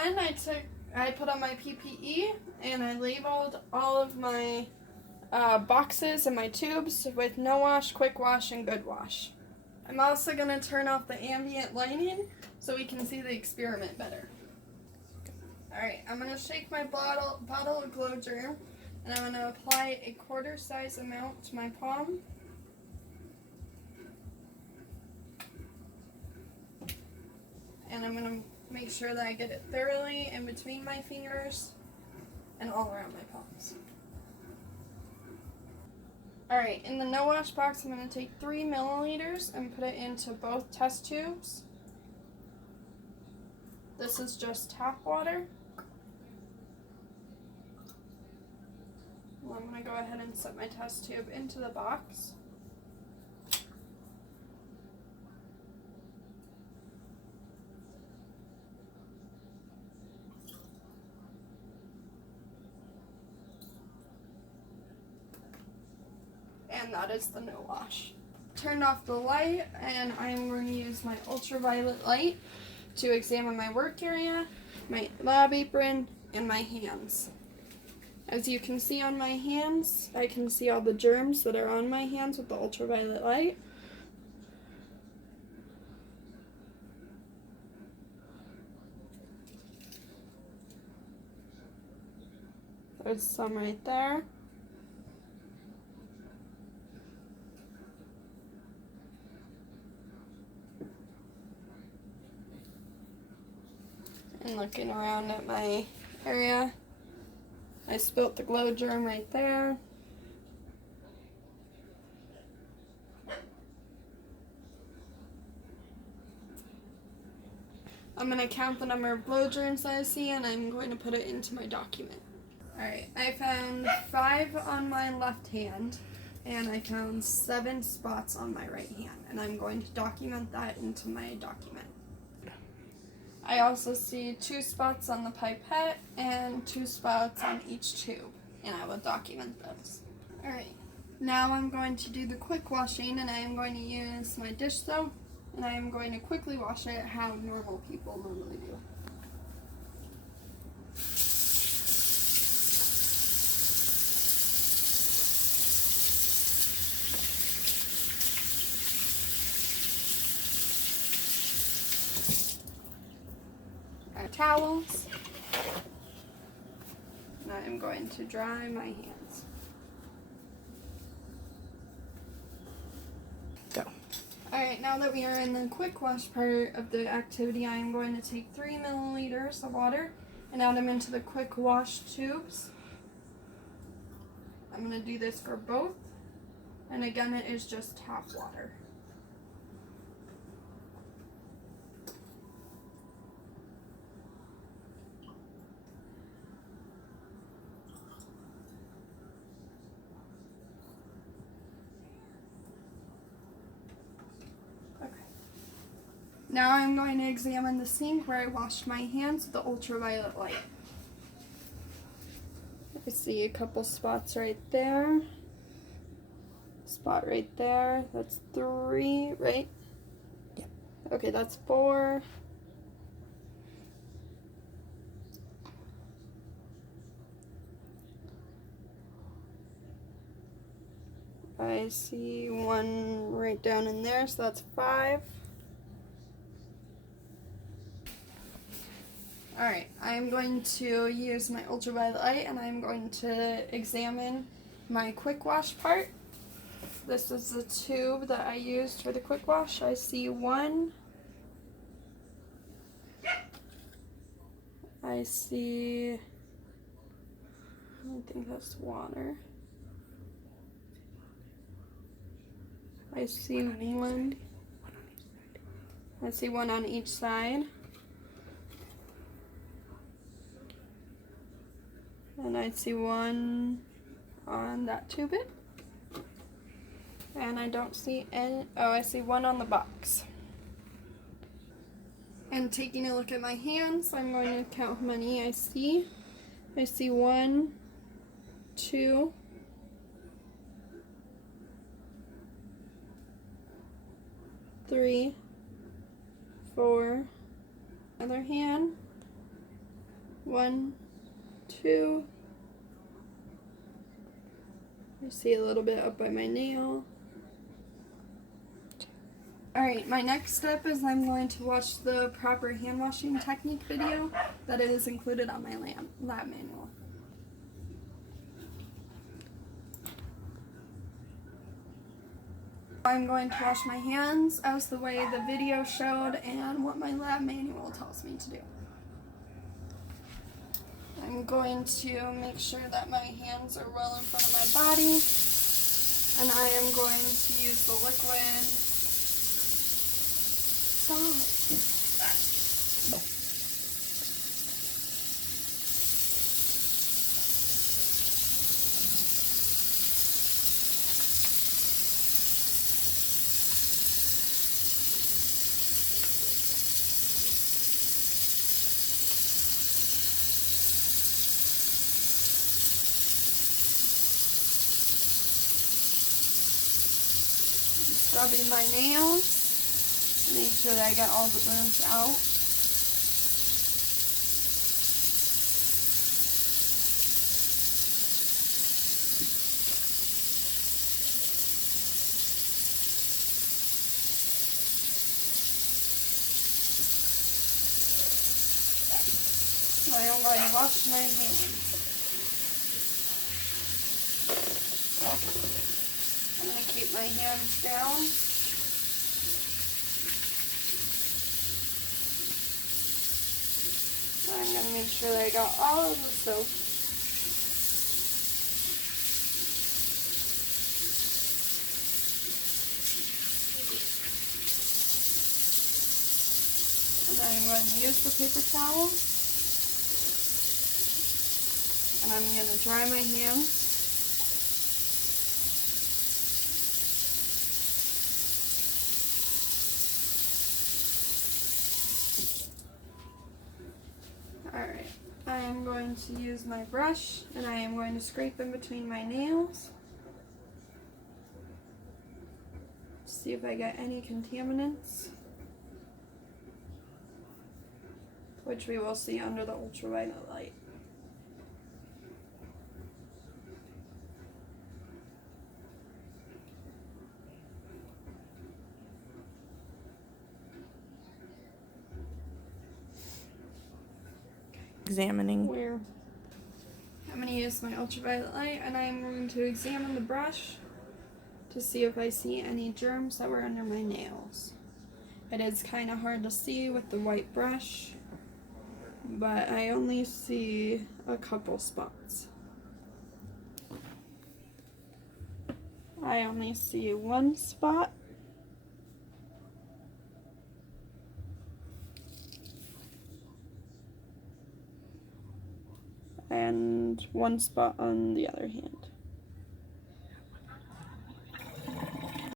one, I put on my PPE and I labeled all of my boxes and my tubes with no wash, quick wash, and good wash. I'm also going to turn off the ambient lighting so we can see the experiment better. Alright, I'm going to shake my bottle of glow germ and I'm going to apply a quarter size amount to my palm. And I'm going to make sure that I get it thoroughly in between my fingers and all around my palms. Alright, in the no wash box, I'm going to take 3 milliliters and put it into both test tubes. This is just tap water. Well, I'm going to go ahead and set my test tube into the box. And that is the no wash. Turned off the light and I'm going to use my ultraviolet light to examine my work area, my lab apron, and my hands. As you can see on my hands, I can see all the germs that are on my hands with the ultraviolet light. There's some right there. And looking around at my area, I spilt the glow germ right there. I'm going to count the number of glow germs that I see and I'm going to put it into my document. Alright, I found 5 on my left hand and I found 7 spots on my right hand, and I'm going to document that into my document. I also see 2 spots on the pipette and 2 spots on each tube, and I will document those. Alright, now I'm going to do the quick washing, and I am going to use my dish soap, and I am going to quickly wash it how normal people normally do. Our towels. And I am going to dry my hands. Go. Alright, now that we are in the quick wash part of the activity, I am going to take 3 milliliters of water and add them into the quick wash tubes. I'm going to do this for both, and again it is just tap water. Now I'm going to examine the sink where I washed my hands with the ultraviolet light. I see a couple spots right there. Spot right there. That's 3, right? Yeah. Okay, that's 4. I see 1 right down in there, so that's 5. Alright, I am going to use my ultraviolet light and I am going to examine my quick wash part. This is the tube that I used for the quick wash. I see 1. I see, I think that's water. I see 1. I see 1 on each side. And I see 1 on that tube bit. And I don't see any, oh, I see 1 on the box. And taking a look at my hands, I'm going to count how many I see. I see 1, 2, 3, 4, other hand, 1, 2. I see a little bit up by my nail. Alright, my next step is I'm going to watch the proper hand washing technique video that is included on my lab manual. I'm going to wash my hands as the way the video showed and what my lab manual tells me to do. I'm going to make sure that my hands are well in front of my body, and I am going to use the liquid. Scrubbing my nails, make sure that I get all the burns out. I am going to wash my hands. I'm going to keep my hands down. I'm going to make sure that I got all of the soap. And then I'm going to use the paper towel. And I'm going to dry my hands. Alright, I am going to use my brush and I am going to scrape in between my nails. See if I get any contaminants, which we will see under the ultraviolet light. Examining. Where I'm going to use my ultraviolet light and I'm going to examine the brush to see if I see any germs that were under my nails. It is kind of hard to see with the white brush, but I only see a couple spots. I only see one spot. And one spot on the other hand.